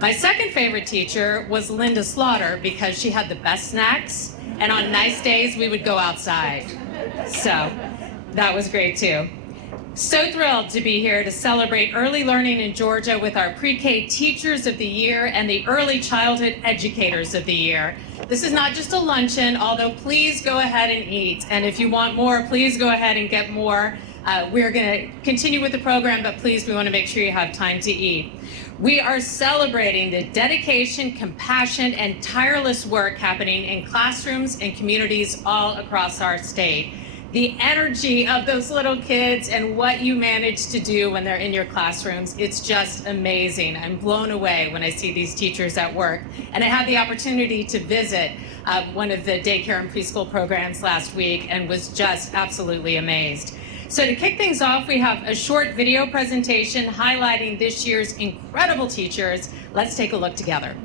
My second favorite teacher was Linda Slaughter because she had the best snacks, and on nice days we would go outside. So that was great too. So thrilled to be here to celebrate early learning in Georgia with our pre-K Teachers of the Year and the Early Childhood Educators of the Year. This is not just a luncheon, although please go ahead and eat. And if you want more, please go ahead and get more. We're going to continue with the program, but please, we want to make sure you have time to eat. We are celebrating the dedication, compassion, and tireless work happening in classrooms and communities all across our state. The energy of those little kids and what you manage to do when they're in your classrooms, it's just amazing. I'm blown away when I see these teachers at work. And I had the opportunity to visit one of the daycare and preschool programs last week and was just absolutely amazed. So to kick things off, we have a short video presentation highlighting this year's incredible teachers. Let's take a look together.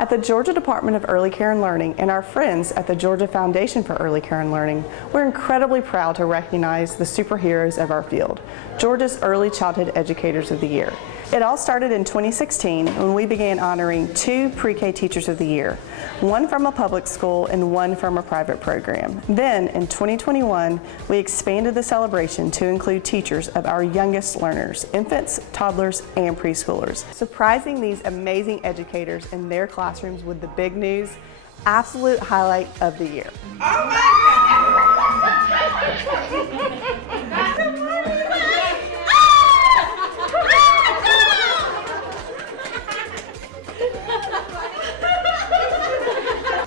At the Georgia Department of Early Care and Learning and our friends at the Georgia Foundation for Early Care and Learning, we're incredibly proud to recognize the superheroes of our field, Georgia's Early Childhood Educators of the Year. It all started in 2016 when we began honoring 2 pre-K Teachers of the Year, one from a public school and one from a private program. Then in 2021, we expanded the celebration to include teachers of our youngest learners, infants, toddlers, and preschoolers. Surprising these amazing educators in their classrooms with the big news, absolute highlight of the year. Oh my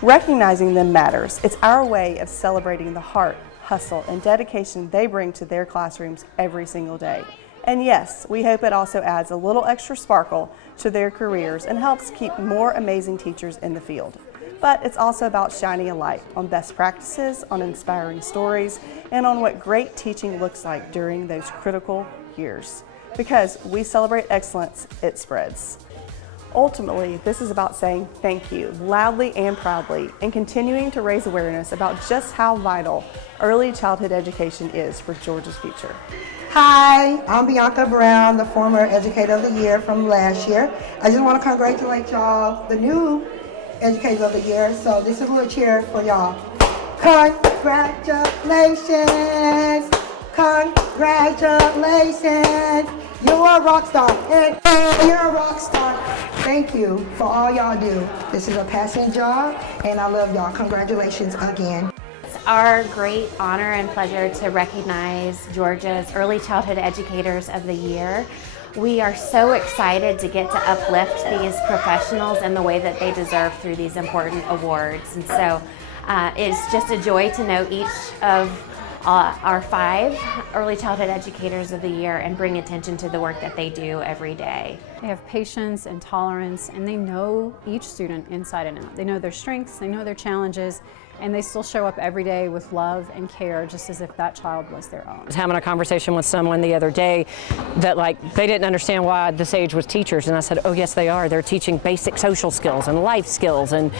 Recognizing them matters. It's our way of celebrating the heart, hustle, and dedication they bring to their classrooms every single day. And yes, we hope it also adds a little extra sparkle to their careers and helps keep more amazing teachers in the field. But it's also about shining a light on best practices, on inspiring stories, and on what great teaching looks like during those critical years. Because we celebrate excellence, it spreads. Ultimately, this is about saying thank you loudly and proudly and continuing to raise awareness about just how vital early childhood education is for Georgia's future. Hi, I'm Bianca Brown, the former Educator of the Year from last year. I just want to congratulate y'all, the new Educator of the Year. So this is a little cheer for y'all. Congratulations! Congratulations! You're a rock star, and you're a rock star. Thank you for all y'all do. This is a passing job, and I love y'all. Congratulations again. It's our great honor and pleasure to recognize Georgia's Early Childhood Educators of the Year. We are so excited to get to uplift these professionals in the way that they deserve through these important awards. And so it's just a joy to know each of our 5 Early Childhood Educators of the Year and bring attention to the work that they do every day. They have patience and tolerance, and they know each student inside and out. They know their strengths, they know their challenges, and they still show up every day with love and care, just as if that child was their own. I was having a conversation with someone the other day that they didn't understand why this age was teachers, and I said, oh yes they are. They're teaching basic social skills and life skills and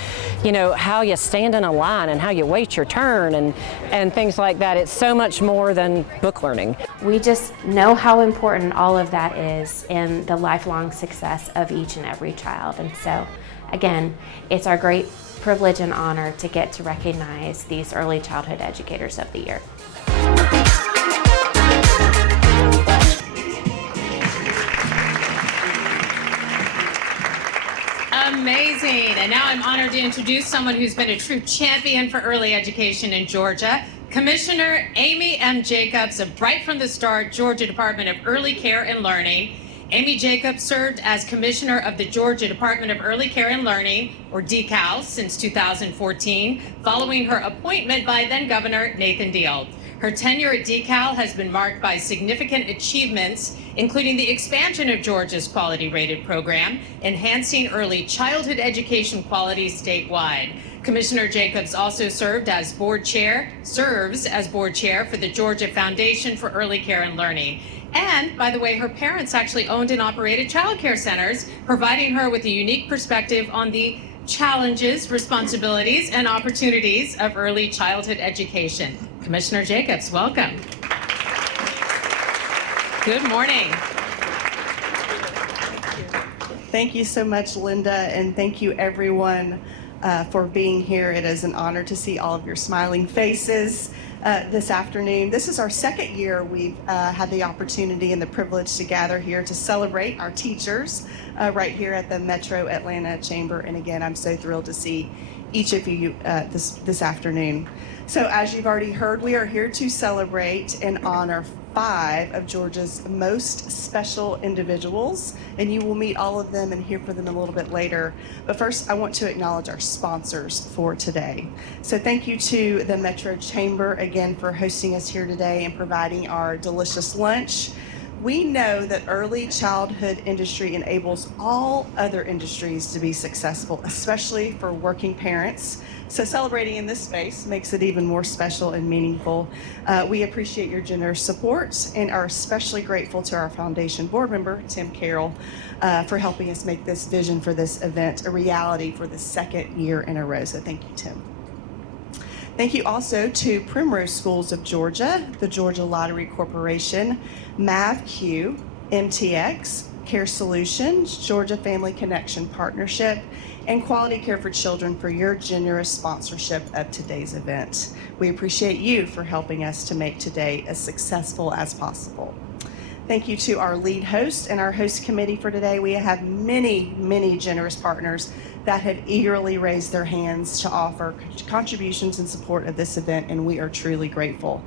how you stand in a line and how you wait your turn and things like that. It's so much more than book learning. We just know how important all of that is in the lifelong success of each and every child. And so again, it's our great privilege and honor to get to recognize these Early Childhood Educators of the Year. Amazing. And now I'm honored to introduce someone who's been a true champion for early education in Georgia, Commissioner Amy M. Jacobs of Bright from the Start, Georgia Department of Early Care and Learning. Amy Jacobs served as Commissioner of the Georgia Department of Early Care and Learning, or DECAL, since 2014, following her appointment by then-Governor Nathan Deal. Her tenure at DECAL has been marked by significant achievements, including the expansion of Georgia's quality rated program, enhancing early childhood education quality statewide. Commissioner Jacobs also serves as board chair for the Georgia Foundation for Early Care and Learning. And, by the way, her parents actually owned and operated child care centers, providing her with a unique perspective on the challenges, responsibilities, and opportunities of early childhood education. Commissioner Jacobs, welcome. Good morning. Thank you so much, Linda, and thank you everyone for being here. It is an honor to see all of your smiling faces this afternoon. This is our second year we've had the opportunity and the privilege to gather here to celebrate our teachers right here at the Metro Atlanta Chamber. And again, I'm so thrilled to see each of you this afternoon. So as you've already heard, we are here to celebrate and honor 5 of Georgia's most special individuals, and you will meet all of them and hear from them a little bit later. But first, I want to acknowledge our sponsors for today. So thank you to the Metro Chamber again for hosting us here today and providing our delicious lunch. We know that early childhood industry enables all other industries to be successful, especially for working parents. So celebrating in this space makes it even more special and meaningful. We appreciate your generous support and are especially grateful to our foundation board member, Tim Carroll, for helping us make this vision for this event a reality for the second year in a row. So thank you, Tim. Thank you also to Primrose Schools of Georgia, the Georgia Lottery Corporation, MAVQ, MTX, Care Solutions, Georgia Family Connection Partnership, and Quality Care for Children for your generous sponsorship of today's event. We appreciate you for helping us to make today as successful as possible. Thank you to our lead host and our host committee for today. We have many, many generous partners that have eagerly raised their hands to offer contributions in support of this event, and we are truly grateful.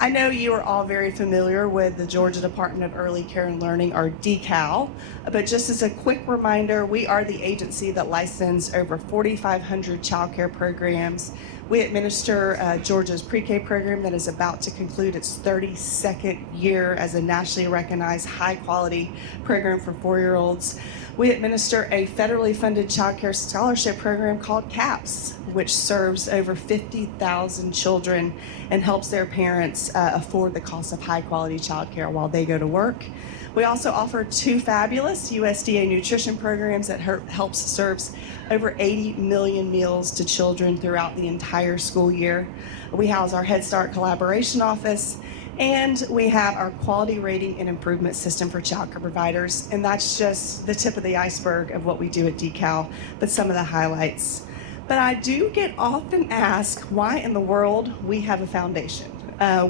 I know you are all very familiar with the Georgia Department of Early Care and Learning, or DCAL, but just as a quick reminder, we are the agency that licensed over 4,500 child care programs. We administer Georgia's pre-K program that is about to conclude its 32nd year as a nationally recognized high-quality program for 4-year-olds. We administer a federally funded child care scholarship program called CAPS, which serves over 50,000 children and helps their parents afford the cost of high-quality child care while they go to work. We also offer 2 fabulous USDA nutrition programs that helps serves over 80 million meals to children throughout the entire school year. We house our Head Start Collaboration Office, and we have our quality rating and improvement system for child care providers. And that's just the tip of the iceberg of what we do at DCAL, but some of the highlights. But I do get often asked why in the world we have a foundation.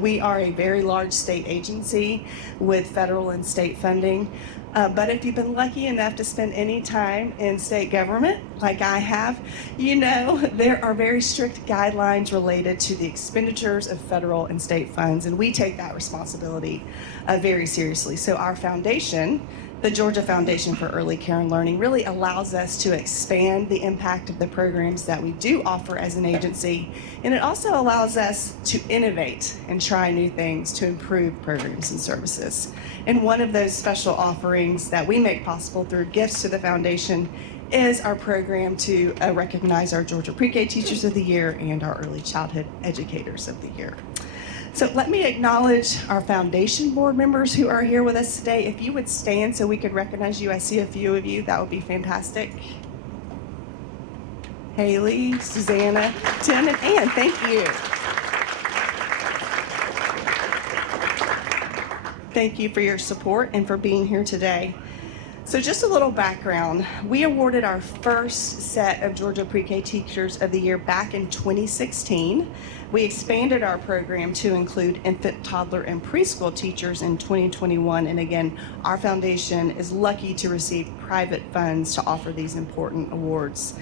We are a very large state agency with federal and state funding. But if you've been lucky enough to spend any time in state government, like I have, you know there are very strict guidelines related to the expenditures of federal and state funds, and we take that responsibility very seriously. So our foundation, the Georgia Foundation for Early Care and Learning, really allows us to expand the impact of the programs that we do offer as an agency, and it also allows us to innovate and try new things to improve programs and services. And one of those special offerings that we make possible through gifts to the foundation is our program to recognize our Georgia Pre-K Teachers of the Year and our Early Childhood Educators of the Year. So let me acknowledge our foundation board members who are here with us today. If you would stand so we could recognize you. I see a few of you. That would be fantastic. Haley, Susanna, Tim, and Ann, thank you. Thank you for your support and for being here today. So just a little background. We awarded our first set of Georgia Pre-K Teachers of the Year back in 2016. We expanded our program to include infant, toddler, and preschool teachers in 2021. And again, our foundation is lucky to receive private funds to offer these important awards.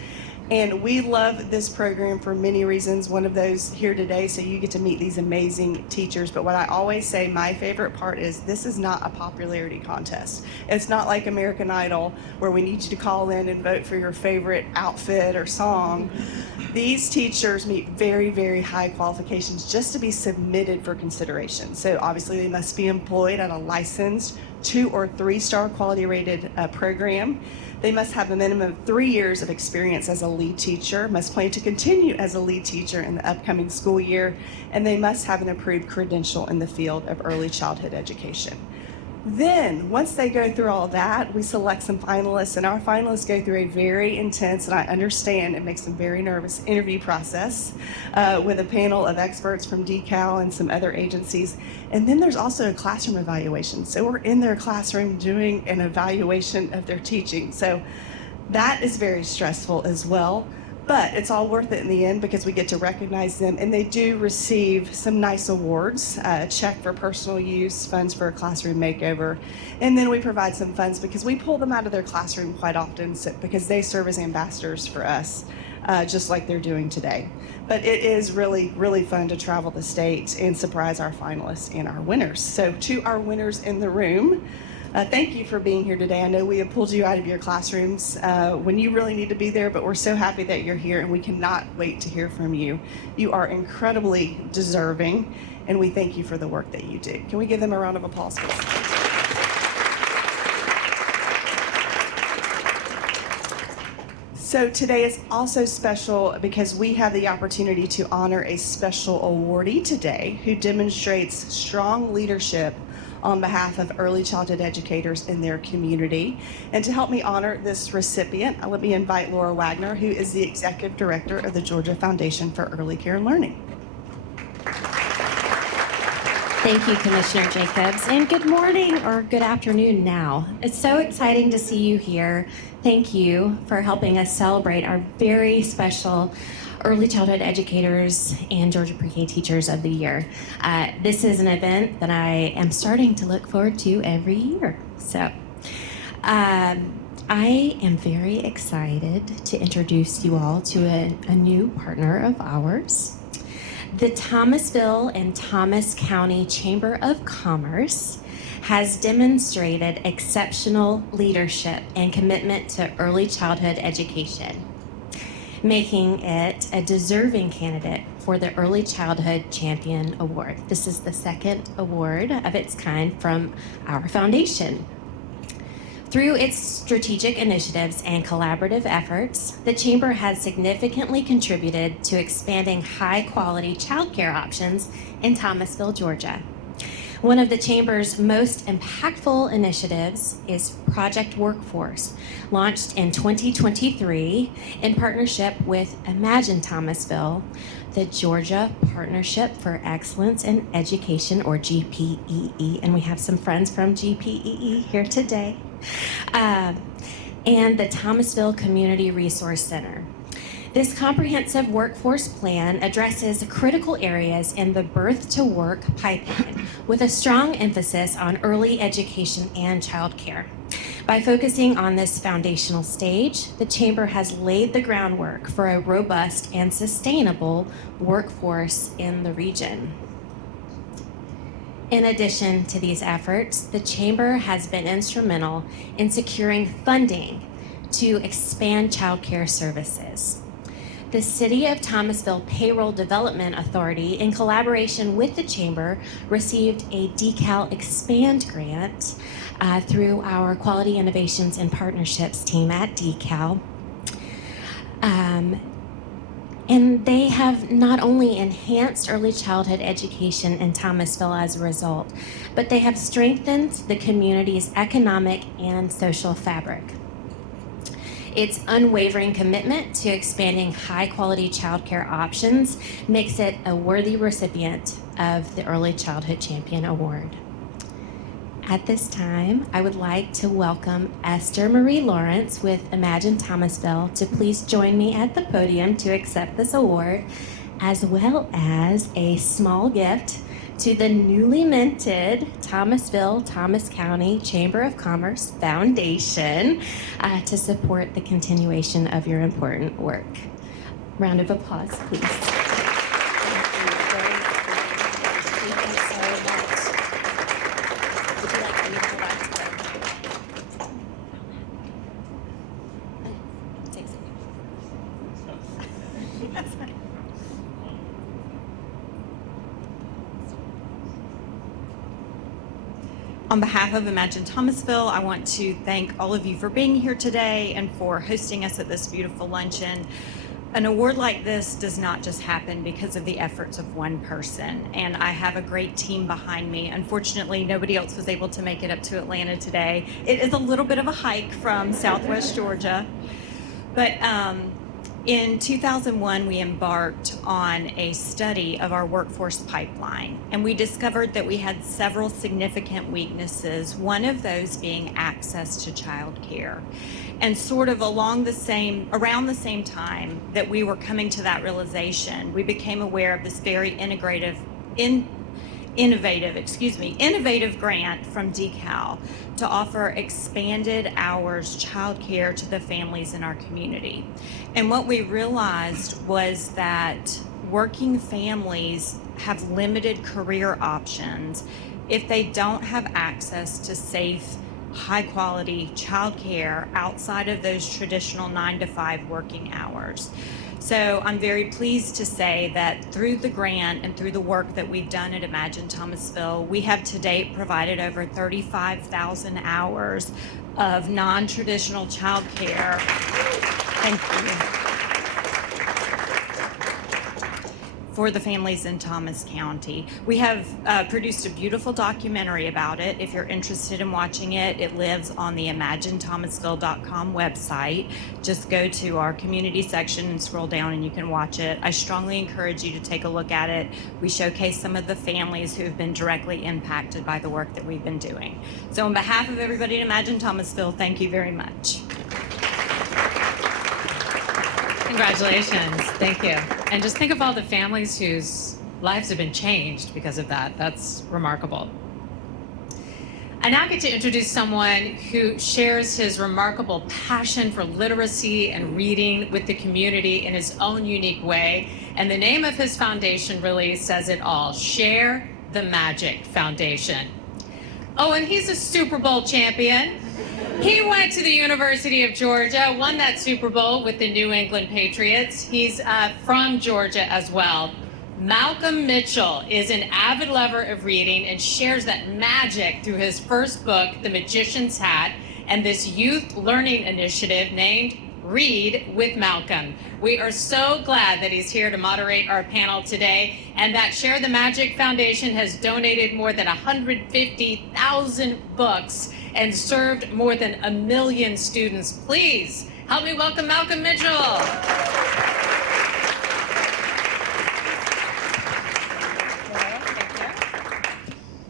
And we love this program for many reasons. One of those here today, so you get to meet these amazing teachers. But what I always say, my favorite part is this is not a popularity contest. It's not like American Idol where we need you to call in and vote for your favorite outfit or song. These teachers meet very, very high qualifications just to be submitted for consideration. So obviously they must be employed at a licensed 2 or 3-star quality rated program. They must have a minimum of 3 years of experience as a lead teacher, must plan to continue as a lead teacher in the upcoming school year, and they must have an approved credential in the field of early childhood education. Then, once they go through all that, we select some finalists, and our finalists go through a very intense, and I understand it makes them very nervous, interview process with a panel of experts from DECAL and some other agencies. And then there's also a classroom evaluation. So we're in their classroom doing an evaluation of their teaching. So that is very stressful as well. But it's all worth it in the end because we get to recognize them, and they do receive some nice awards, a check for personal use, funds for a classroom makeover, and then we provide some funds because we pull them out of their classroom quite often because they serve as ambassadors for us, just like they're doing today. But it is really, really fun to travel the state and surprise our finalists and our winners. So to our winners in the room, thank you for being here today. I know we have pulled you out of your classrooms when you really need to be there, but we're so happy that you're here and we cannot wait to hear from you. You are incredibly deserving, and we thank you for the work that you do. Can we give them a round of applause, please? So today is also special because we have the opportunity to honor a special awardee today who demonstrates strong leadership on behalf of early childhood educators in their community. And to help me honor this recipient, let me invite Laura Wagner, who is the Executive Director of the Georgia Foundation for Early Care Learning. Thank you, Commissioner Jacobs, and good morning or good afternoon now. It's so exciting to see you here. Thank you for helping us celebrate our very special Early Childhood Educators and Georgia Pre-K Teachers of the Year. This is an event that I am starting to look forward to every year. So I am very excited to introduce you all to a new partner of ours. The Thomasville and Thomas County Chamber of Commerce has demonstrated exceptional leadership and commitment to early childhood education, making it a deserving candidate for the Early Childhood Champion Award. This is the second award of its kind from our foundation. Through its strategic initiatives and collaborative efforts, the Chamber has significantly contributed to expanding high-quality childcare options in Thomasville, Georgia. One of the Chamber's most impactful initiatives is Project Workforce, launched in 2023 in partnership with Imagine Thomasville, the Georgia Partnership for Excellence in Education, or GPEE, and we have some friends from GPEE here today, and the Thomasville Community Resource Center. This comprehensive workforce plan addresses critical areas in the birth to work pipeline with a strong emphasis on early education and childcare. By focusing on this foundational stage, the Chamber has laid the groundwork for a robust and sustainable workforce in the region. In addition to these efforts, the Chamber has been instrumental in securing funding to expand childcare services. The City of Thomasville Payroll Development Authority, in collaboration with the Chamber, received a DECAL Expand grant through our Quality Innovations and Partnerships team at DECAL. And they have not only enhanced early childhood education in Thomasville as a result, but they have strengthened the community's economic and social fabric. Its unwavering commitment to expanding high-quality childcare options makes it a worthy recipient of the Early Childhood Champion Award. At this time, I would like to welcome Esther Marie Lawrence with Imagine Thomasville to please join me at the podium to accept this award, as well as a small gift to the newly minted Thomas County Chamber of Commerce Foundation to support the continuation of your important work. Round of applause, please. On behalf of Imagine Thomasville, I want to thank all of you for being here today and for hosting us at this beautiful luncheon. An award like this does not just happen because of the efforts of one person, and I have a great team behind me. Unfortunately, nobody else was able to make it up to Atlanta today. It is a little bit of a hike from Southwest Georgia, but in 2001, we embarked on a study of our workforce pipeline, and we discovered that we had several significant weaknesses, one of those being access to childcare. And sort of around the same time that we were coming to that realization, we became aware of this very innovative grant from DeKalb to offer expanded hours childcare to the families in our community. And what we realized was that working families have limited career options if they don't have access to safe, high-quality childcare outside of those traditional 9 to 5 working hours. So I'm very pleased to say that through the grant and through the work that we've done at Imagine Thomasville, we have to date provided over 35,000 hours of non-traditional childcare. Thank you. For the families in Thomas County. We have produced a beautiful documentary about it. If you're interested in watching it, it lives on the ImagineThomasville.com website. Just go to our community section and scroll down and you can watch it. I strongly encourage you to take a look at it. We showcase some of the families who have been directly impacted by the work that we've been doing. So on behalf of everybody at Imagine Thomasville, thank you very much. Congratulations. Thank you. And just think of all the families whose lives have been changed because of that. That's remarkable. I now get to introduce someone who shares his remarkable passion for literacy and reading with the community in his own unique way. And the name of his foundation really says it all. Share the Magic Foundation. Oh, and he's a Super Bowl champion. He went to the University of Georgia, won that Super Bowl with the New England Patriots. He's from Georgia as well. Malcolm Mitchell is an avid lover of reading and shares that magic through his first book, The Magician's Hat, and this youth learning initiative named Read with Malcolm. We are so glad that he's here to moderate our panel today, and that Share the Magic Foundation has donated more than 150,000 books and served more than 1 million students. Please help me welcome Malcolm Mitchell.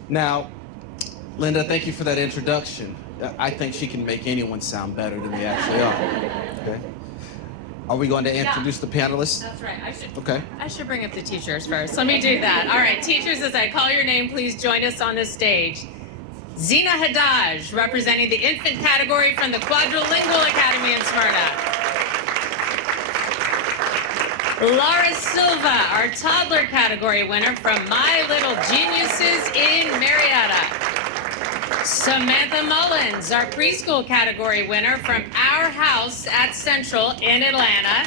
Now, Linda, thank you for that introduction. I think she can make anyone sound better than they actually are. Okay. Are we going to introduce the panelists? That's right. I should bring up the teachers first. Let me do that. All right, teachers, as I call your name, please join us on the stage. Zina Hadjaz, representing the infant category from the Quadrilingual Academy in Smyrna. Laura Silva, our toddler category winner from My Little Geniuses in Marietta. Samantha Mullins, our preschool category winner from Our House at Central in Atlanta.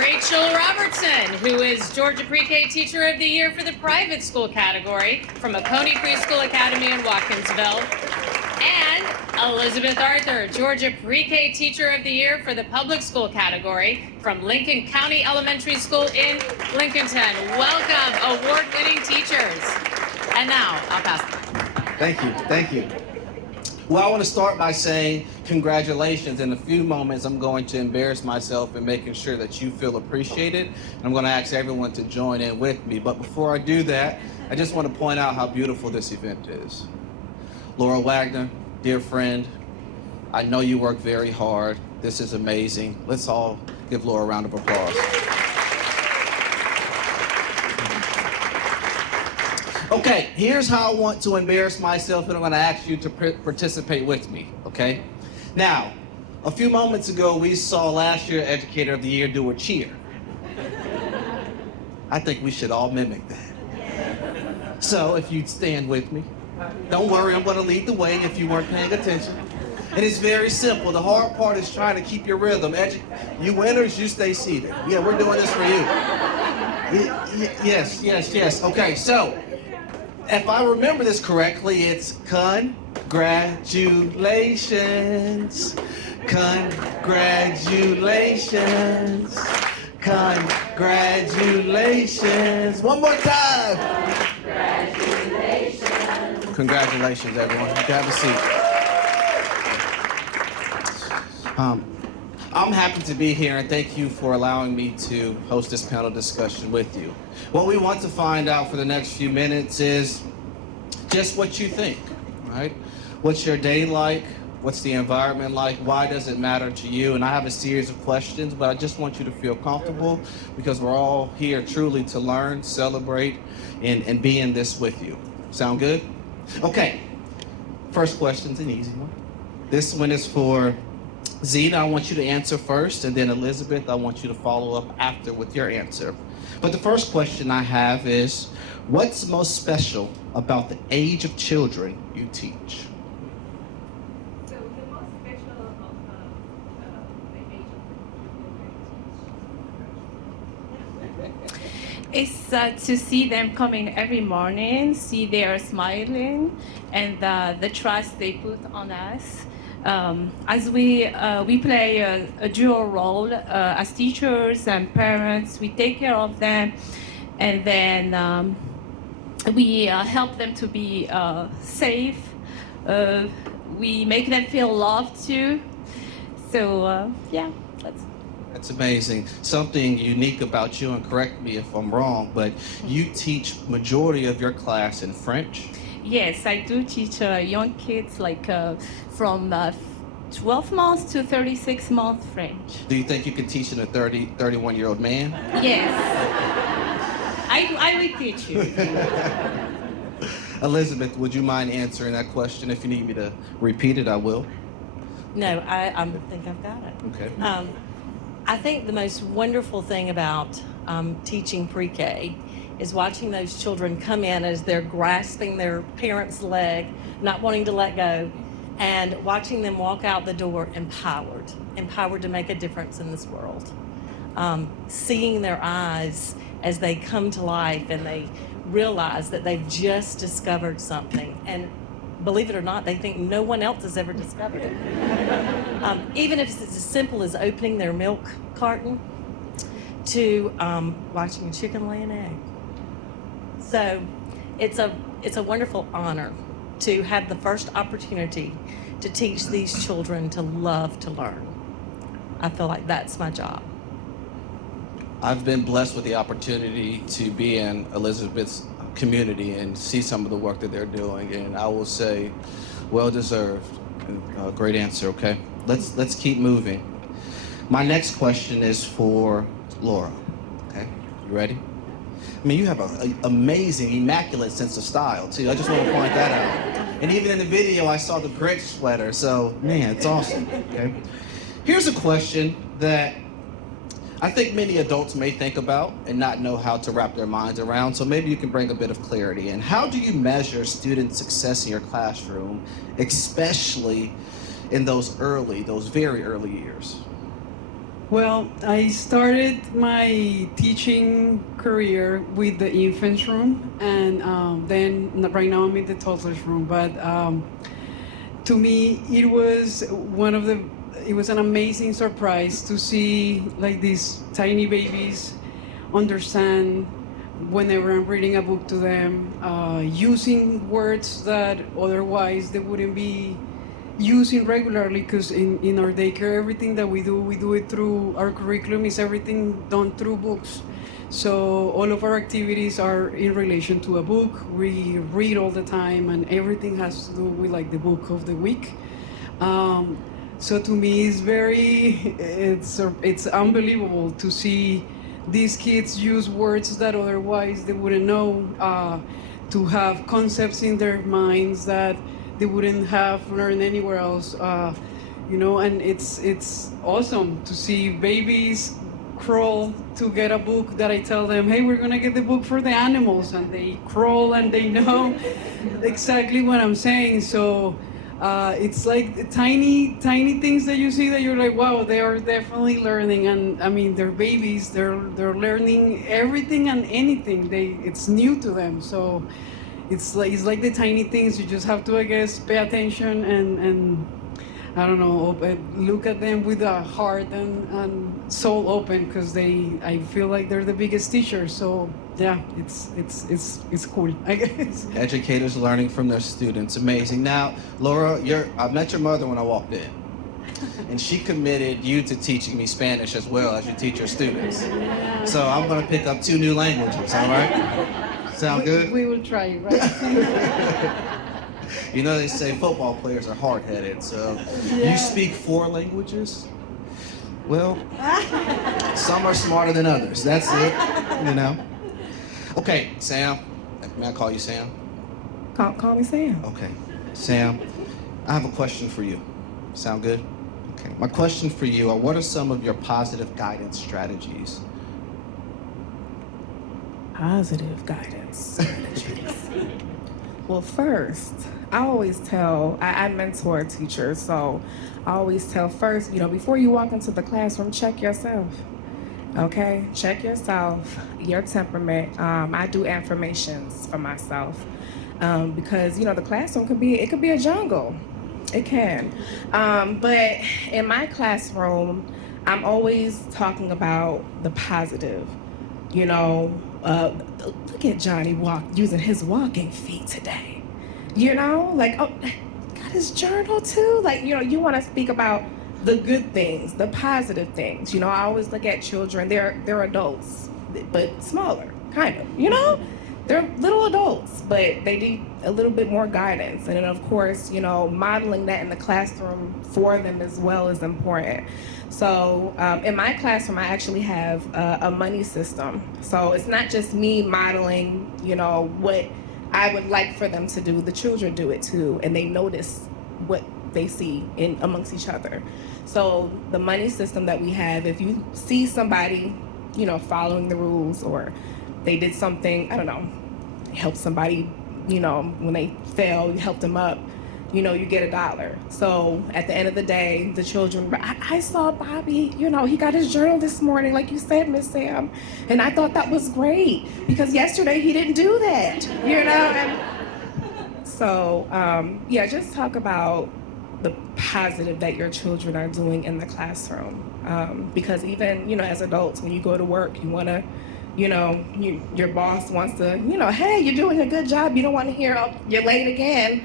Rachel Robertson, who is Georgia Pre-K Teacher of the Year for the private school category from Oconee Preschool Academy in Watkinsville. And Elizabeth Arthur, Georgia Pre-K Teacher of the Year for the public school category from Lincoln County Elementary School in Lincolnton. Welcome, award-winning teachers. And now, I'll pass it. Thank you. Well, I want to start by saying congratulations. In a few moments, I'm going to embarrass myself in making sure that you feel appreciated. I'm going to ask everyone to join in with me. But before I do that, I just want to point out how beautiful this event is. Laura Wagner, dear friend, I know you work very hard. This is amazing. Let's all give Laura a round of applause. Okay, here's how I want to embarrass myself, and I'm going to ask you to participate with me, okay? Now, a few moments ago, we saw last year Educator of the Year do a cheer. I think we should all mimic that. So, if you'd stand with me. Don't worry, I'm going to lead the way if you weren't paying attention. And it's very simple. The hard part is trying to keep your rhythm. You winners, you stay seated. Yeah, we're doing this for you. Yes. Okay, so if I remember this correctly, it's Congratulations. Congratulations. Congratulations. One more time. Congratulations. Congratulations, everyone. You can have a seat. I'm happy to be here, and thank you for allowing me to host this panel discussion with you. What we want to find out for the next few minutes is just what you think, right? What's your day like? What's the environment like? Why does it matter to you? And I have a series of questions, but I just want you to feel comfortable because we're all here truly to learn, celebrate, and be in this with you. Sound good? Okay. First question's an easy one. This one is for Zina. I want you to answer first, and then Elizabeth, I want you to follow up after with your answer. But the first question I have is, what's most special about the age of children you teach? It's to see them coming every morning, see they are smiling, and the trust they put on us. As we play a dual role as teachers and parents, we take care of them, and then we help them to be safe. We make them feel loved too. So yeah, That's amazing. Something unique about you, and correct me if I'm wrong, but you teach majority of your class in French? Yes, I do teach young kids like from 12 months to 36 months French. Do you think you could teach a 31-year-old man? Yes. I will teach you. Elizabeth, would you mind answering that question? If you need me to repeat it, I will. No, I think I've got it. Okay. I think the most wonderful thing about teaching pre-K is watching those children come in as they're grasping their parent's leg, not wanting to let go, and watching them walk out the door empowered to make a difference in this world. Seeing their eyes as they come to life and they realize that they've just discovered something, and believe it or not, they think no one else has ever discovered it. Even if it's as simple as opening their milk carton to watching a chicken lay an egg. So it's a wonderful honor to have the first opportunity to teach these children to love to learn. I feel like that's my job. I've been blessed with the opportunity to be in Elizabeth's community and see some of the work that they're doing, and I will say, well deserved. Great answer. Okay, let's keep moving. My next question is for Laura. Okay, you ready? I mean, you have an amazing, immaculate sense of style too. I just want to point that out. And even in the video, I saw the Grinch sweater. So man, it's awesome. Okay, here's a question that I think many adults may think about and not know how to wrap their minds around, so maybe you can bring a bit of clarity in. How do you measure student success in your classroom, especially in those very early years? Well, I started my teaching career with the infants room, and then right now I'm in the toddlers room, but to me it was an amazing surprise to see like these tiny babies understand whenever I'm reading a book to them, using words that otherwise they wouldn't be using regularly, because in our daycare, everything that we do it through our curriculum, is everything done through books. So all of our activities are in relation to a book. We read all the time, and everything has to do with like the book of the week. So to me, it's unbelievable to see these kids use words that otherwise they wouldn't know, to have concepts in their minds that they wouldn't have learned anywhere else, and it's awesome to see babies crawl to get a book that I tell them, hey, we're gonna get the book for the animals, and they crawl and they know exactly what I'm saying. So it's like tiny things that you see that you're like, wow, they are definitely learning. And I mean, they're babies, they're learning everything and anything. It's new to them. So it's like the tiny things. You just have to, I guess, pay attention and I don't know, look at them with a heart and soul open, because I feel like they're the biggest teachers. So yeah, it's cool, I guess. Educators learning from their students, amazing. Now, Laura, I met your mother when I walked in, and she committed you to teaching me Spanish as well as you teach your students. So I'm going to pick up 2 new languages, all right? Sound good? We will try, right? You know, they say football players are hard-headed, so Yeah. You speak 4 languages? Well, some are smarter than others. That's it, you know? Okay, Sam. May I call you Sam? Call me Sam. Okay. Sam, I have a question for you. Sound good? Okay. My question for you are, what are some of your positive guidance strategies? Positive guidance strategies. Well, first, I always tell, I mentor teachers, so I always tell first, before you walk into the classroom, check yourself. Okay? Check yourself, your temperament. I do affirmations for myself because, the classroom could be a jungle. It can. But in my classroom, I'm always talking about the positive. Look at Johnny using his walking feet today. Got his journal too. You want to speak about the good things, the positive things. I always look at children. They're adults, but smaller, kind of. They're little adults, but they need a little bit more guidance. And then, of course, modeling that in the classroom for them as well is important. So in my classroom, I actually have a money system. So it's not just me modeling, what I would like for them to do. The children do it too, and they notice what they see amongst each other. So the money system that we have, if you see somebody, following the rules, or they did something, I don't know, help somebody, when they fail, you help them up, you get $1. So at the end of the day, the children, I saw Bobby, he got his journal this morning, like you said, Miss Sam, and I thought that was great because yesterday he didn't do that, and so, just talk about the positive that your children are doing in the classroom. Because even, as adults, when you go to work, you want to, your boss wants to, hey, you're doing a good job. You don't want to hear, oh, you're late again,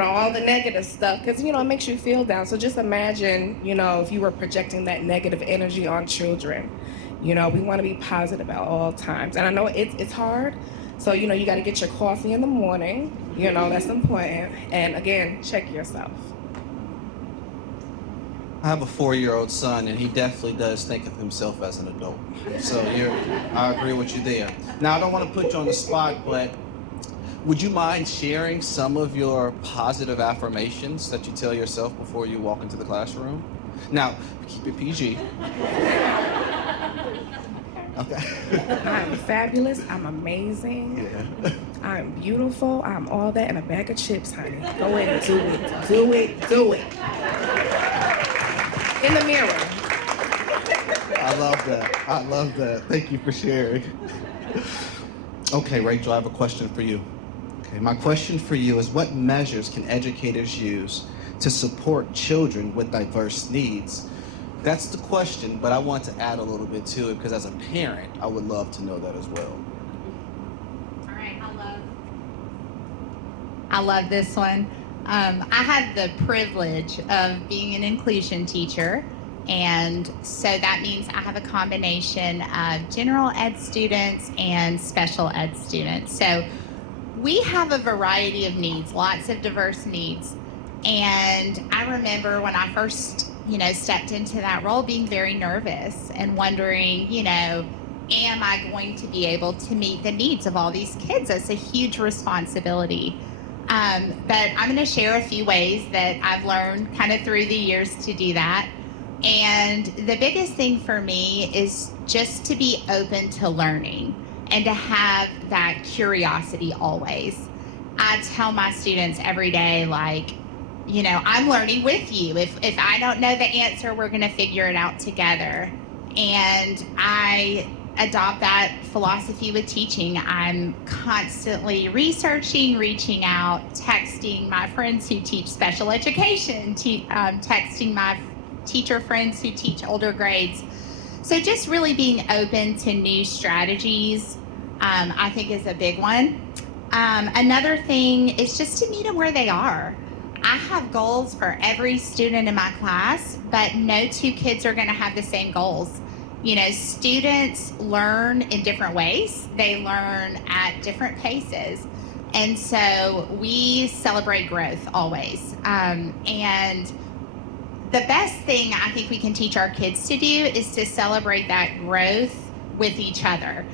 all the negative stuff, because, it makes you feel down. So just imagine, if you were projecting that negative energy on children. We want to be positive at all times. And I know it's hard. So, you got to get your coffee in the morning. That's important. And again, check yourself. I have a 4-year-old son, and he definitely does think of himself as an adult. So I agree with you there. Now, I don't want to put you on the spot, but would you mind sharing some of your positive affirmations that you tell yourself before you walk into the classroom? Now, keep it PG. Okay. I'm fabulous. I'm amazing. Yeah. I'm beautiful. I'm all that and a bag of chips, honey. Go ahead and do it. Do it. Do it. In the mirror. I love that. I love that. Thank you for sharing. Okay, Rachel, I have a question for you. Okay, my question for you is, what measures can educators use to support children with diverse needs? That's the question, but I want to add a little bit to it because as a parent, I would love to know that as well. All right, I love this one. I had the privilege of being an inclusion teacher, and so that means I have a combination of general ed students and special ed students. So we have a variety of needs, lots of diverse needs. And I remember when I first, stepped into that role, being very nervous and wondering, am I going to be able to meet the needs of all these kids? It's a huge responsibility. But I'm going to share a few ways that I've learned kind of through the years to do that. And the biggest thing for me is just to be open to learning and to have that curiosity always. I tell my students every day, I'm learning with you. If I don't know the answer, we're going to figure it out together. And I adopt that philosophy with teaching. I'm constantly researching, reaching out, texting my friends who teach special education, texting my teacher friends who teach older grades. So just really being open to new strategies, I think is a big one. Another thing is just to meet them where they are. I have goals for every student in my class, but no two kids are going to have the same goals. You know, students learn in different ways. They learn at different paces. And so we celebrate growth always. And the best thing I think we can teach our kids to do is to celebrate that growth with each other.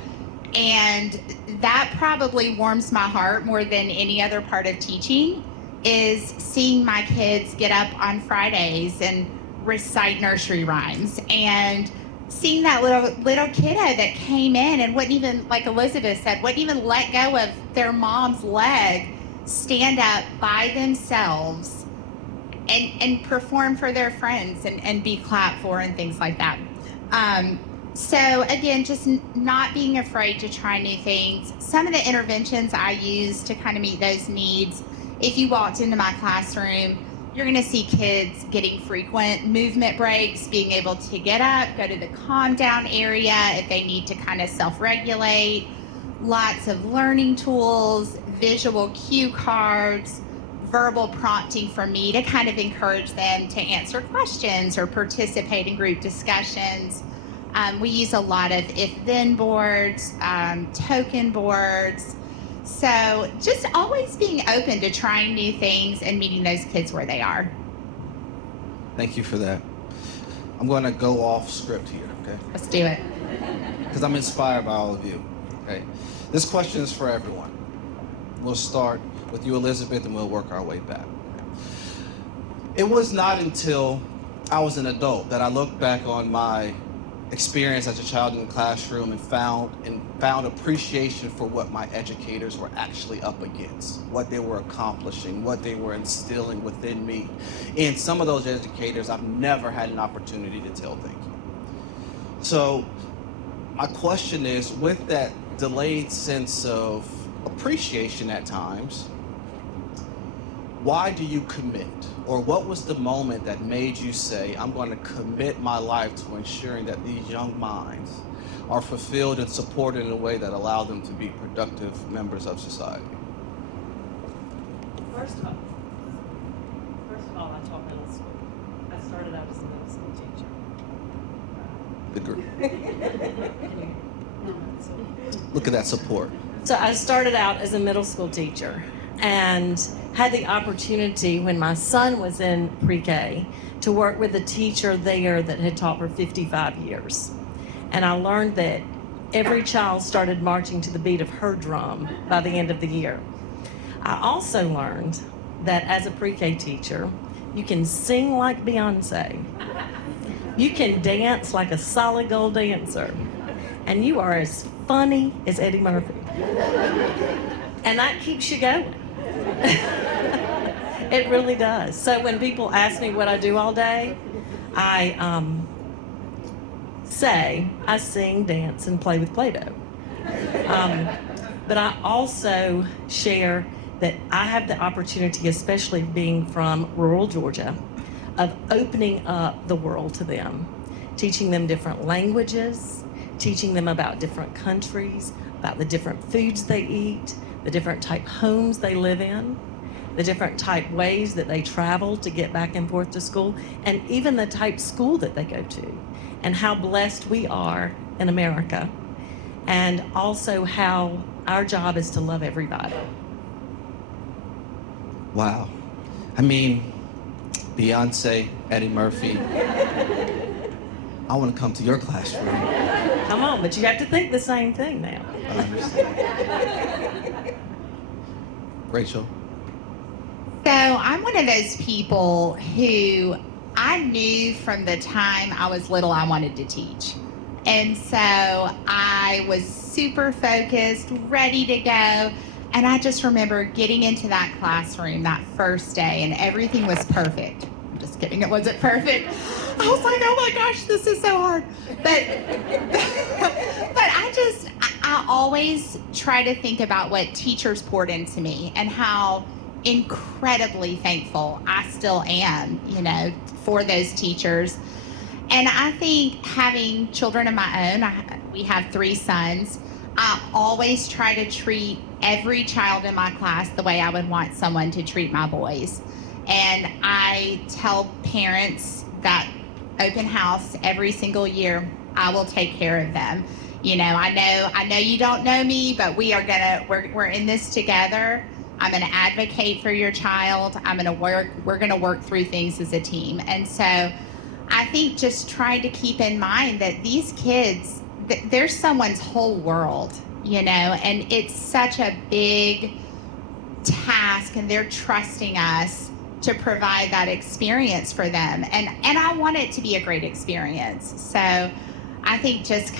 And that probably warms my heart more than any other part of teaching, is seeing my kids get up on Fridays and recite nursery rhymes, and seeing that little kiddo that came in and wouldn't even, like Elizabeth said, wouldn't even let go of their mom's leg, stand up by themselves and perform for their friends and be clapped for and things like that. So again, just not being afraid to try new things. Some of the interventions I use to kind of meet those needs, if you walked into my classroom, you're going to see kids getting frequent movement breaks, being able to get up, go to the calm down area if they need to kind of self-regulate, lots of learning tools, visual cue cards, verbal prompting from me to kind of encourage them to answer questions or participate in group discussions. We use a lot of if-then boards, token boards. So just always being open to trying new things and meeting those kids where they are. Thank you for that. I'm going to go off script here, okay? Let's do it. Because I'm inspired by all of you, okay? This question is for everyone. We'll start with you, Elizabeth, and we'll work our way back. It was not until I was an adult that I looked back on my experience as a child in the classroom and found appreciation for what my educators were actually up against, what they were accomplishing, what they were instilling within me. And some of those educators I've never had an opportunity to tell thank you. So my question is, with that delayed sense of appreciation at times, why do you commit? Or what was the moment that made you say, I'm going to commit my life to ensuring that these young minds are fulfilled and supported in a way that allow them to be productive members of society? First of all, I taught middle school. I started out as a middle school teacher. Good group. Look at that support. So I started out as a middle school teacher and had the opportunity when my son was in pre-K to work with a teacher there that had taught for 55 years. And I learned that every child started marching to the beat of her drum by the end of the year. I also learned that as a pre-K teacher, you can sing like Beyonce. You can dance like a solid gold dancer. And you are as funny as Eddie Murphy. And that keeps you going. It really does. So when people ask me what I do all day, I say I sing, dance, and play with Play-Doh. But I also share that I have the opportunity, especially being from rural Georgia, of opening up the world to them, teaching them different languages, teaching them about different countries, about the different foods they eat, the different type homes they live in, the different type ways that they travel to get back and forth to school, and even the type school that they go to, and how blessed we are in America, and also how our job is to love everybody. Wow. I mean, Beyonce, Eddie Murphy. I want to come to your classroom. Come on, but you have to think the same thing now. I understand. Rachel. So I'm one of those people who I knew from the time I was little I wanted to teach. And so I was super focused, ready to go. And I just remember getting into that classroom that first day and everything was perfect. I'm just kidding, it wasn't perfect. I was like, oh my gosh, this is so hard. But I always try to think about what teachers poured into me and how incredibly thankful I still am, for those teachers. And I think having children of my own, we have 3 sons, I always try to treat every child in my class the way I would want someone to treat my boys. And I tell parents that open house every single year, I will take care of them. I know you don't know me, but we're in this together. I'm gonna advocate for your child. We're gonna work through things as a team. And so I think just trying to keep in mind that these kids, they're someone's whole world, and it's such a big task, and they're trusting us to provide that experience for them. And I want it to be a great experience. So I think just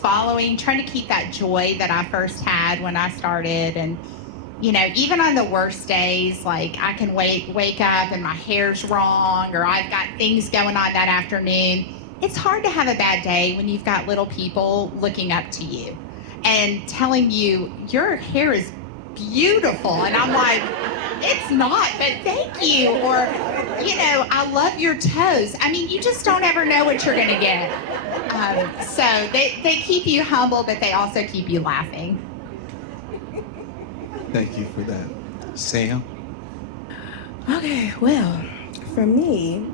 following, trying to keep that joy that I first had when I started. And, even on the worst days, like I can wake up and my hair's wrong, or I've got things going on that afternoon. It's hard to have a bad day when you've got little people looking up to you and telling you your hair is beautiful. And I'm like, it's not, but thank you. Or, I love your toes. I mean, you just don't ever know what you're going to get. So they keep you humble, but they also keep you laughing. Thank you for that. Sam? Okay, well, for me,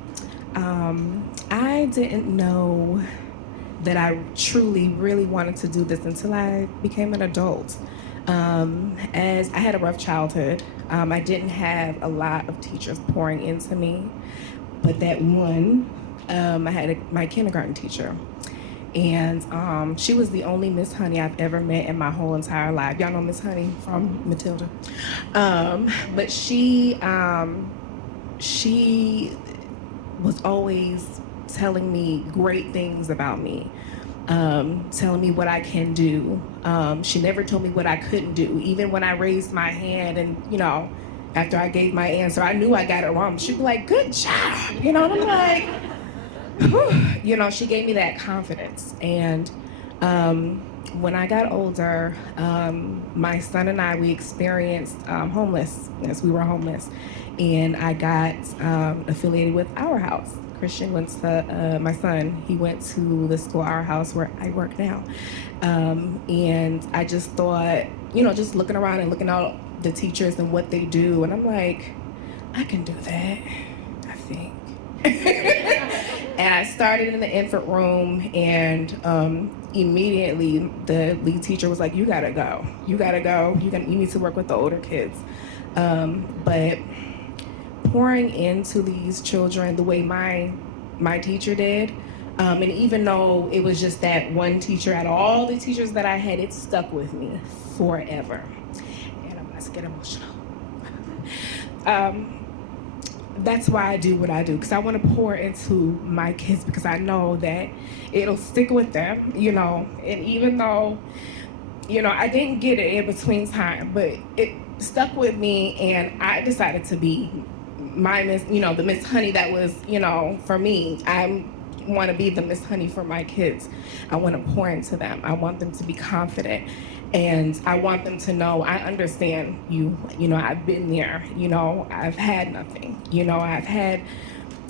I didn't know that I truly, really wanted to do this until I became an adult. As I had a rough childhood, I didn't have a lot of teachers pouring into me, but that one, I had my kindergarten teacher, and she was the only Miss Honey I've ever met in my whole entire life. Y'all know Miss Honey from Matilda? But she was always telling me great things about me. Telling me what I can do. She never told me what I couldn't do. Even when I raised my hand and, after I gave my answer, I knew I got it wrong. She'd be like, good job. And I'm like, whew. She gave me that confidence. And when I got older, my son and I, we experienced homelessness. We were homeless. And I got affiliated with Our House. Christian went to, my son, he went to the school, Our House, where I work now. And I just thought, just looking around and looking at the teachers and what they do, and I'm like, I can do that, I think. And I started in the infant room, and immediately the lead teacher was like, you gotta go. You need to work with the older kids. But pouring into these children the way my teacher did, and even though it was just that one teacher, out of all the teachers that I had, it stuck with me forever. And I'm gonna get emotional. That's why I do what I do, because I want to pour into my kids, because I know that it'll stick with them, and even though, I didn't get it in between time, but it stuck with me, and I decided to be my Miss, the Miss Honey that was, for me. I want to be the Miss Honey for my kids. I want to pour into them. I want them to be confident, and I want them to know I understand you. I've been there. I've had nothing. I've had,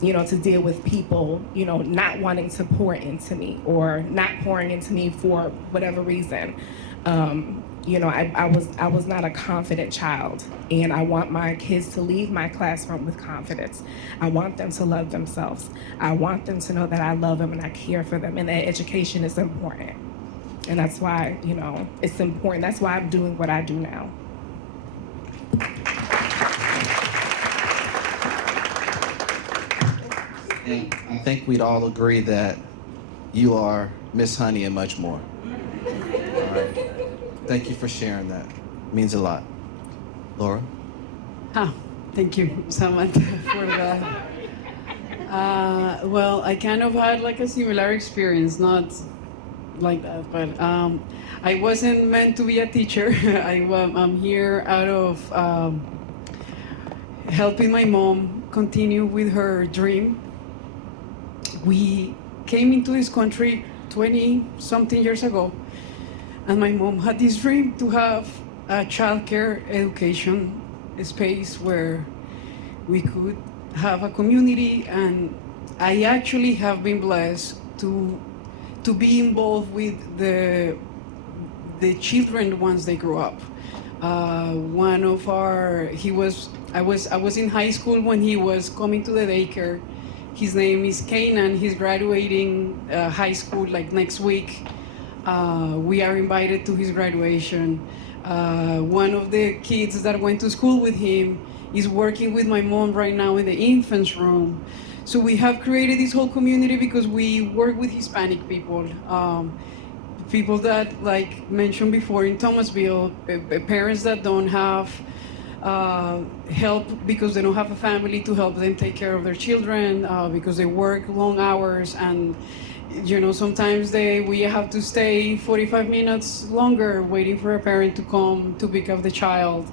to deal with people, not wanting to pour into me or not pouring into me for whatever reason. I was not a confident child, and I want my kids to leave my classroom with confidence. I want them to love themselves. I want them to know that I love them and I care for them, and that education is important. And that's why, it's important. That's why I'm doing what I do now. And I think we'd all agree that you are Miss Honey and much more. All right. Thank you for sharing that. It means a lot. Laura? Thank you, Samantha, for that. Well, I kind of had like a similar experience, not like that, but I wasn't meant to be a teacher. I'm here out of helping my mom continue with her dream. We came into this country 20-something years ago, and my mom had this dream to have a childcare education space where we could have a community, and I actually have been blessed to be involved with the children once they grow up. I was in high school when he was coming to the daycare. His name is Kanan. He's graduating high school like next week. We are invited to his graduation. One of the kids that went to school with him is working with my mom right now in the infants room. So we have created this whole community because we work with Hispanic people. People that, like mentioned before in Thomasville, parents that don't have help because they don't have a family to help them take care of their children, because they work long hours, and sometimes we have to stay 45 minutes longer waiting for a parent to come to pick up the child.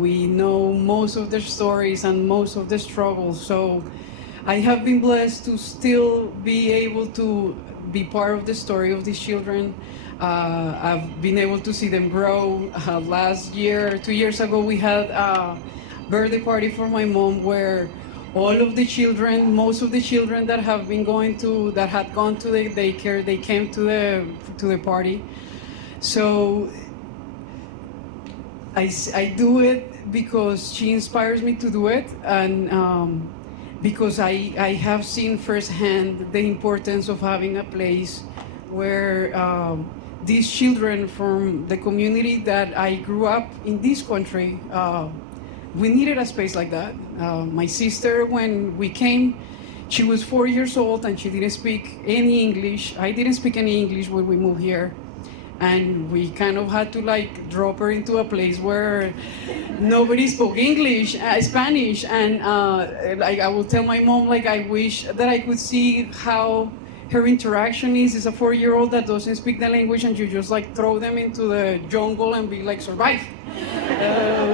We know most of their stories and most of the struggles. So I have been blessed to still be able to be part of the story of these children. I've been able to see them grow. Last year, 2 years ago, we had a birthday party for my mom where all of the children, most of the children that had gone to the daycare, they came to the party. So I do it because she inspires me to do it, and because I have seen firsthand the importance of having a place where these children from the community that I grew up in this country, we needed a space like that. My sister, when we came, she was 4 years old and she didn't speak any English. I didn't speak any English when we moved here. And we kind of had to drop her into a place where nobody spoke English, Spanish. And I will tell my mom, I wish that I could see how her interaction is a 4-year-old that doesn't speak the language, and you just throw them into the jungle and be survive.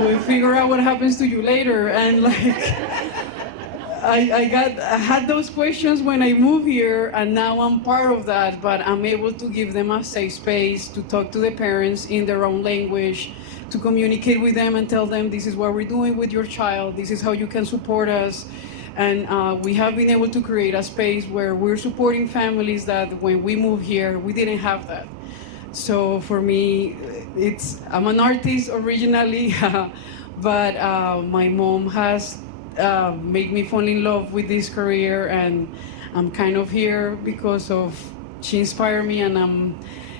We'll figure out what happens to you later. And I had those questions when I moved here, and now I'm part of that, but I'm able to give them a safe space to talk to the parents in their own language, to communicate with them and tell them this is what we're doing with your child, this is how you can support us. And we have been able to create a space where we're supporting families that when we moved here, we didn't have that. So for me, I'm an artist originally, but my mom has made me fall in love with this career, and I'm kind of here because she inspired me, and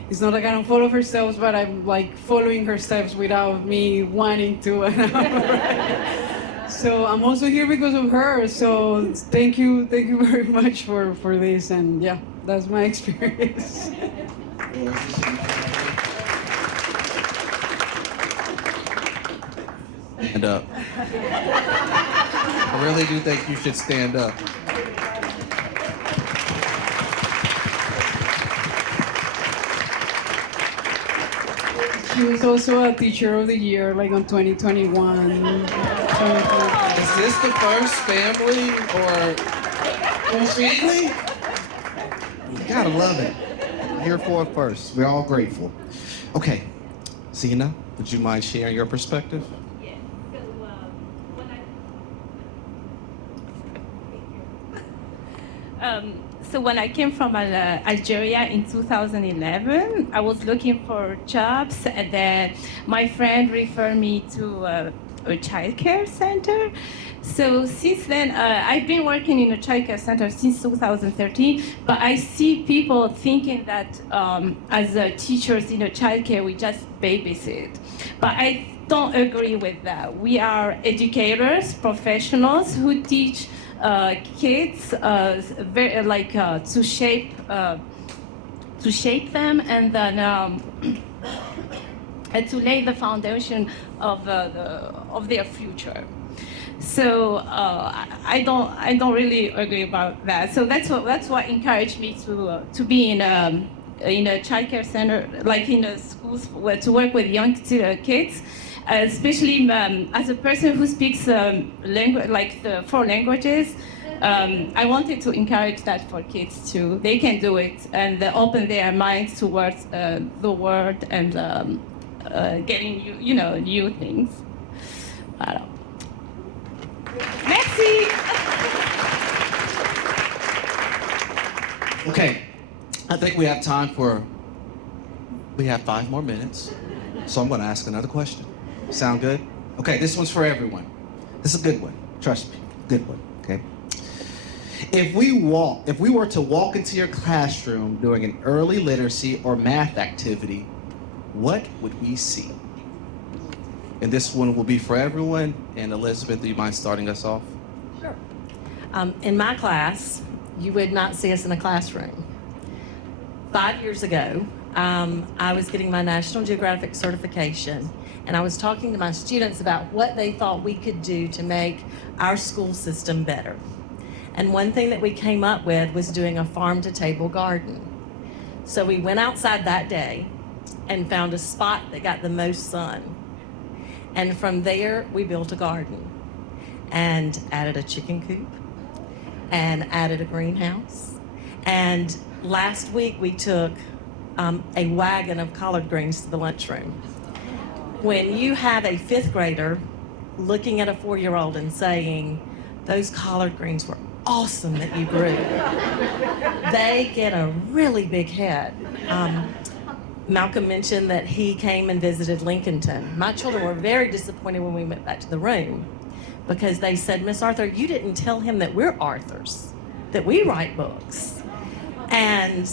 it's not like I don't follow her steps, but I'm following her steps without me wanting to. So I'm also here because of her. So thank you very much for this, and yeah, that's my experience. Stand up. I really do think you should stand up. She was also a Teacher of the Year, on 2021. Is this the first family or family? You gotta love it. Here for it first. We're all grateful. Okay, Zina, would you mind sharing your perspective? So when I came from Algeria in 2011, I was looking for jobs, and then my friend referred me to a childcare center. So since then, I've been working in a childcare center since 2013, but I see people thinking that as teachers in a childcare, we just babysit. But I don't agree with that. We are educators, professionals who teach kids to shape them, and then to lay the foundation of their future. So I don't really agree about that. So that's what encouraged me to be in a childcare center, in a schools to work with young kids. especially as a person who speaks language, like the 4 languages. I wanted to encourage that for kids too. They can do it, and they open their minds towards the world and getting new things. Voilà. Merci. Okay, I think we have time we have 5 more minutes, so I'm going to ask another question. Sound good? Okay, this one's for everyone. This is a good one, trust me, good one, okay? If we were to walk into your classroom during an early literacy or math activity, what would we see? And this one will be for everyone. And Elizabeth, do you mind starting us off? Sure. In my class, you would not see us in a classroom. 5 years ago, I was getting my National Geographic certification, and I was talking to my students about what they thought we could do to make our school system better. And one thing that we came up with was doing a farm-to-table garden. So we went outside that day and found a spot that got the most sun. And from there, we built a garden and added a chicken coop and added a greenhouse. And last week, we took a wagon of collard greens to the lunchroom. When you have a 5th grader looking at a 4-year-old and saying, "Those collard greens were awesome that you grew," they get a really big head. Malcolm mentioned that he came and visited Lincolnton. My children were very disappointed when we went back to the room because they said, "Miss Arthur, you didn't tell him that we're Arthurs, that we write books." And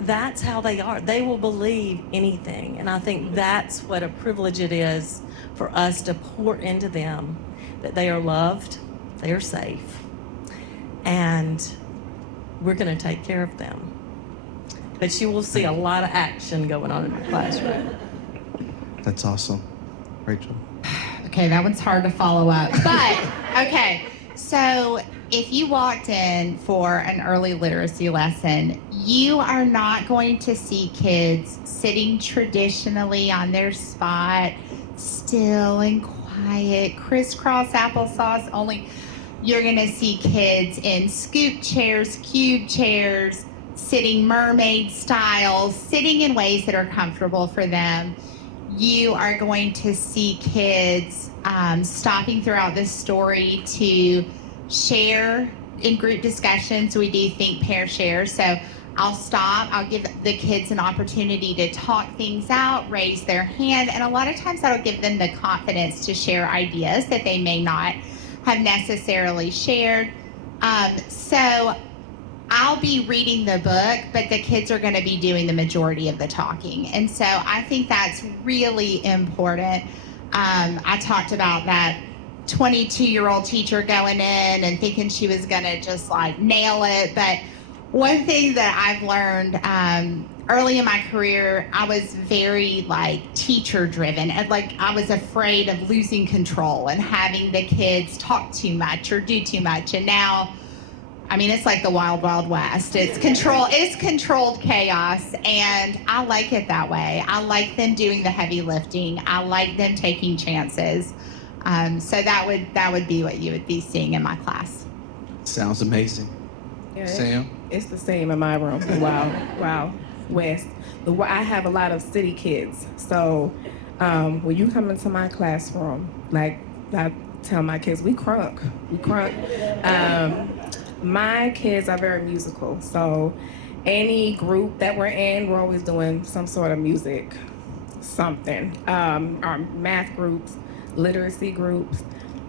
that's how they are. They will believe anything. And I think that's what a privilege it is for us to pour into them, that they are loved, they are safe, and we're going to take care of them. But you will see a lot of action going on in the classroom. That's awesome. Rachel? Okay, that one's hard to follow up. But, okay, so if you walked in for an early literacy lesson, you are not going to see kids sitting traditionally on their spot, still and quiet, crisscross applesauce only. You're going to see kids in scoop chairs, cube chairs, sitting mermaid style, sitting in ways that are comfortable for them. You are going to see kids stopping throughout this story to share in group discussions. We do think pair share. So I'll stop, I'll give the kids an opportunity to talk things out, raise their hand, and a lot of times that'll give them the confidence to share ideas that they may not have necessarily shared. So I'll be reading the book, but the kids are going to be doing the majority of the talking. And so I think that's really important. I talked about that 22-year-old teacher going in and thinking she was going to just like nail it. But one thing that I've learned early in my career, I was very like teacher driven, and like I was afraid of losing control and having the kids talk too much or do too much. And now, I mean, it's like the wild, wild west. It's controlled chaos, and I like it that way. I like them doing the heavy lifting. I like them taking chances. So that would be what you would be seeing in my class. Sounds amazing. Yeah, Sam? It's the same in my room. Wow, West. I have a lot of city kids, so when you come into my classroom, like I tell my kids, we crunk. My kids are very musical, so any group that we're in, we're always doing some sort of music, something. Our math groups, literacy groups.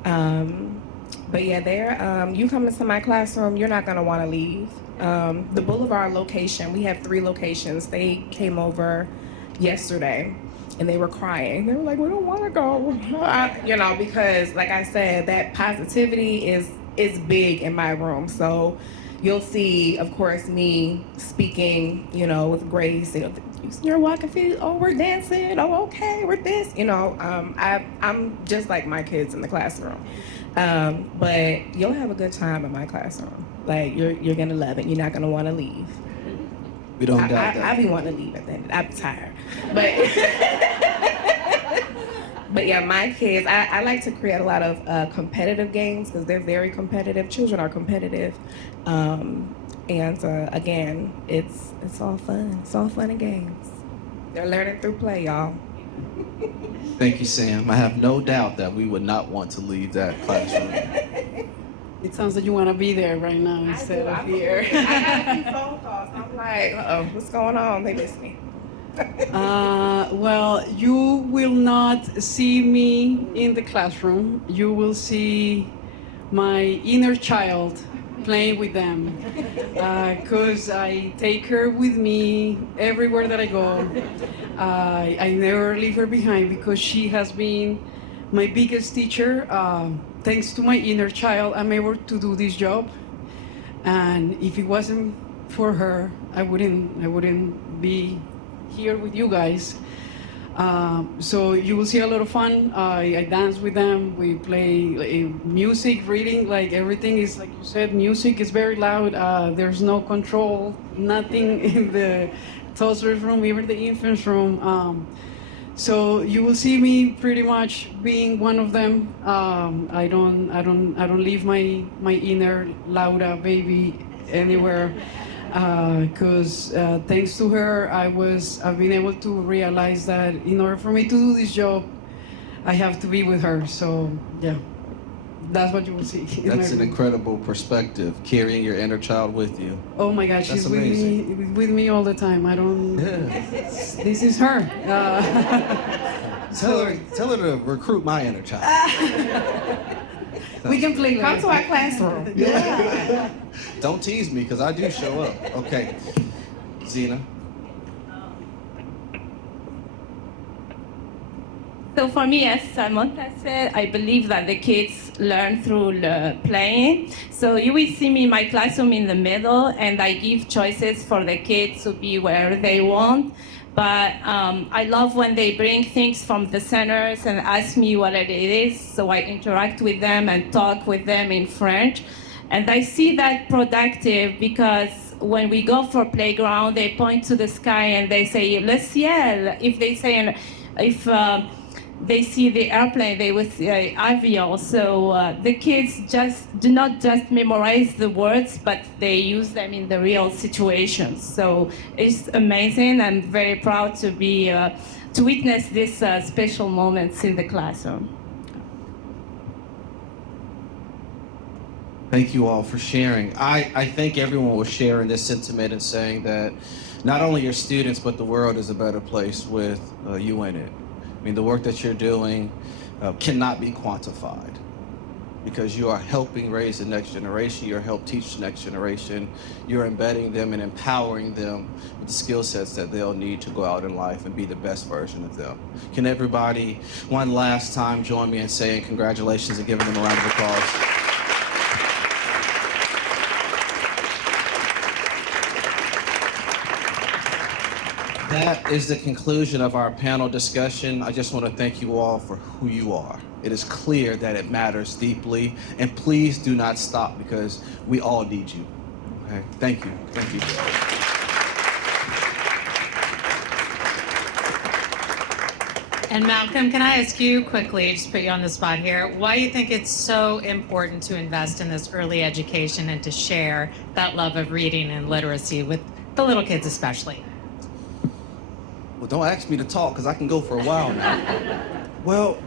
But yeah, you come into my classroom, you're not gonna wanna leave. The Boulevard location, we have 3 locations. They came over yesterday and they were crying. They were like, we don't wanna go, because like I said, that positivity is big in my room. So you'll see, of course, me speaking, with grace, you're walking feet, oh, we're dancing, oh, okay, we're this, I'm just like my kids in the classroom. But you'll have a good time in my classroom. Like, you're gonna love it. You're not gonna wanna leave. We don't doubt that. I be wanting to leave at the end. I'm tired. But But yeah, my kids, I like to create a lot of competitive games because they're very competitive. Children are competitive. And again, it's all fun. It's all fun and games. They're learning through play, y'all. Thank you, Sam. I have no doubt that we would not want to leave that classroom. It sounds like you want to be there right now instead of here. I got a few phone calls. I'm like, uh-oh, what's going on? They miss me. Well, you will not see me in the classroom. You will see my inner child playing with them, because I take her with me everywhere that I go. I never leave her behind because she has been my biggest teacher. Thanks to my inner child, I'm able to do this job. And if it wasn't for her, I wouldn't be here with you guys. So you will see a lot of fun. I dance with them. We play music, reading, like everything is, like you said, music is very loud. There's no control, nothing in the toddler's room, even the infant's room. So you will see me pretty much being one of them. I don't leave my inner Laura baby anywhere. Because thanks to her, I've been able to realize that in order for me to do this job, I have to be with her. So yeah, that's what you will see. That's an incredible perspective, carrying your inner child with you. Oh my gosh, she's with me all the time. I don't. Yeah. This is her. Tell her to recruit my inner child. We can play. Come to our classroom. Yeah. Don't tease me, because I do show up. Okay, Zina. So for me, as Samantha said, I believe that the kids learn through playing. So you will see me in my classroom in the middle, and I give choices for the kids to be where they want. But I love when they bring things from the centers and ask me what it is, so I interact with them and talk with them in French. And I see that productive because when we go for playground, they point to the sky and they say, le ciel. If they say, if they see the airplane, they would say avion. So the kids just do not just memorize the words, but they use them in the real situations. So it's amazing. I'm very proud to be to witness these special moments in the classroom. Thank you all for sharing. I think everyone was sharing this sentiment and saying that not only your students, but the world is a better place with you in it. I mean, the work that you're doing cannot be quantified, because you are helping raise the next generation, you're helping teach the next generation, you're embedding them and empowering them with the skill sets that they'll need to go out in life and be the best version of them. Can everybody one last time join me in saying congratulations and giving them a round of applause? That is the conclusion of our panel discussion. I just want to thank you all for who you are. It is clear that it matters deeply, and please do not stop, because we all need you. Okay? Thank you. Thank you. And Malcolm, can I ask you quickly, just put you on the spot here, why you think it's so important to invest in this early education and to share that love of reading and literacy with the little kids especially? Well, don't ask me to talk, because I can go for a while now. Well,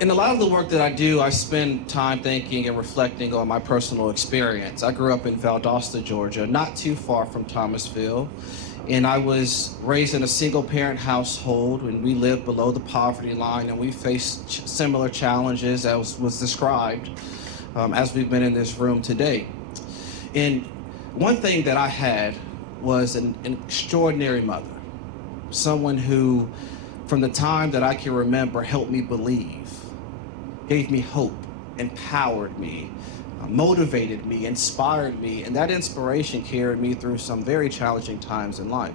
in a lot of the work that I do, I spend time thinking and reflecting on my personal experience. I grew up in Valdosta, Georgia, not too far from Thomasville, and I was raised in a single-parent household, and we lived below the poverty line, and we faced similar challenges as was described as we've been in this room today. And one thing that I had was an extraordinary mother, someone who, from the time that I can remember, helped me believe, gave me hope, empowered me, motivated me, inspired me, and that inspiration carried me through some very challenging times in life.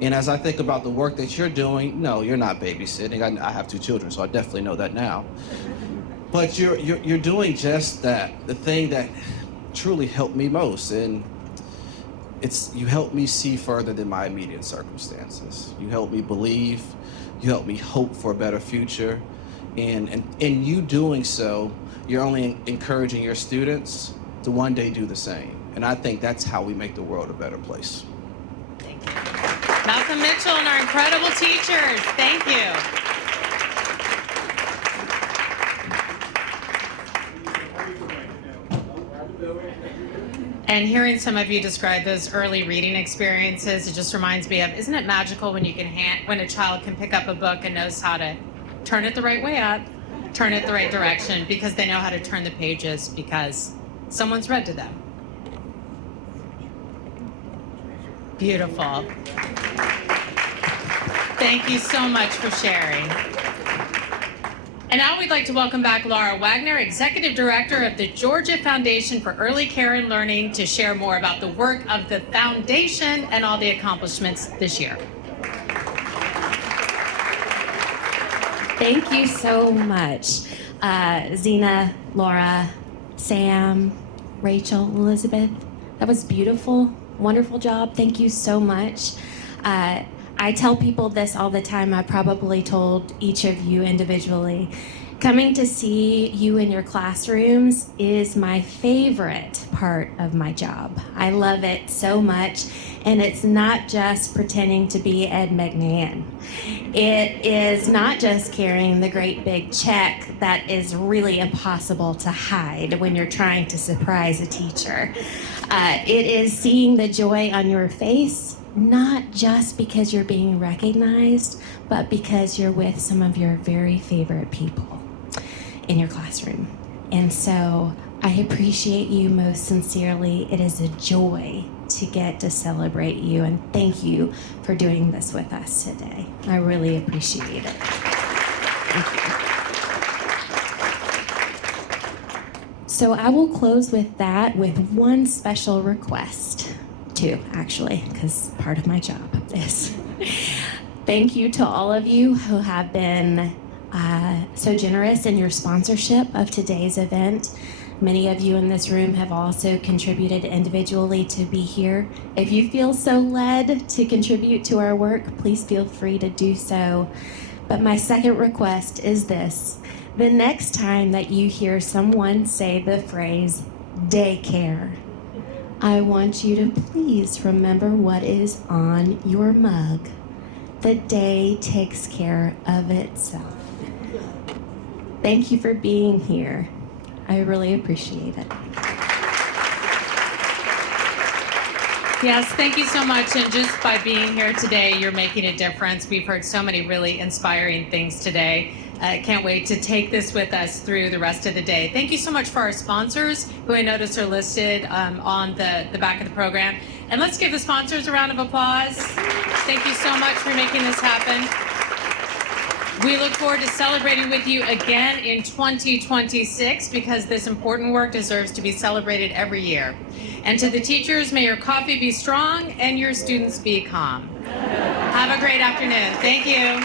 And as I think about the work that you're doing, no, you're not babysitting. I have 2 children, so I definitely know that now. But you're doing just that, the thing that truly helped me most. And you help me see further than my immediate circumstances. You help me believe. You help me hope for a better future. And in you doing so, you're only encouraging your students to one day do the same. And I think that's how we make the world a better place. Thank you. Malcolm Mitchell and our incredible teachers. Thank you. And hearing some of you describe those early reading experiences, it just reminds me of, isn't it magical when you can when a child can pick up a book and knows how to turn it the right way up, turn it the right direction, because they know how to turn the pages because someone's read to them. Beautiful. Thank you so much for sharing. And now we'd like to welcome back Laura Wagner, Executive Director of the Georgia Foundation for Early Care and Learning, to share more about the work of the foundation and all the accomplishments this year. Thank you so much, Zina, Laura, Sam, Rachel, Elizabeth. That was beautiful, wonderful job. Thank you so much. I tell people this all the time. I probably told each of you individually. Coming to see you in your classrooms is my favorite part of my job. I love it so much. And it's not just pretending to be Ed McMahon. It is not just carrying the great big check that is really impossible to hide when you're trying to surprise a teacher. It is seeing the joy on your face, not just because you're being recognized, but because you're with some of your very favorite people in your classroom. And so I appreciate you most sincerely. It is a joy to get to celebrate you, and thank you for doing this with us today. I really appreciate it. Thank you. So I will close with that with one special request. Two, actually, because part of my job is. Thank you to all of you who have been so generous in your sponsorship of today's event. Many of you in this room have also contributed individually to be here. If you feel so led to contribute to our work, please feel free to do so. But my second request is this. The next time that you hear someone say the phrase daycare, I want you to please remember what is on your mug. The day takes care of itself. Thank you for being here. I really appreciate it. Yes, thank you so much. And just by being here today, you're making a difference. We've heard so many really inspiring things today. Can't wait to take this with us through the rest of the day. Thank you so much for our sponsors, who I noticed are listed on the back of the program. And let's give the sponsors a round of applause. Thank you so much for making this happen. We look forward to celebrating with you again in 2026, because this important work deserves to be celebrated every year. And to the teachers, may your coffee be strong and your students be calm. Have a great afternoon. Thank you.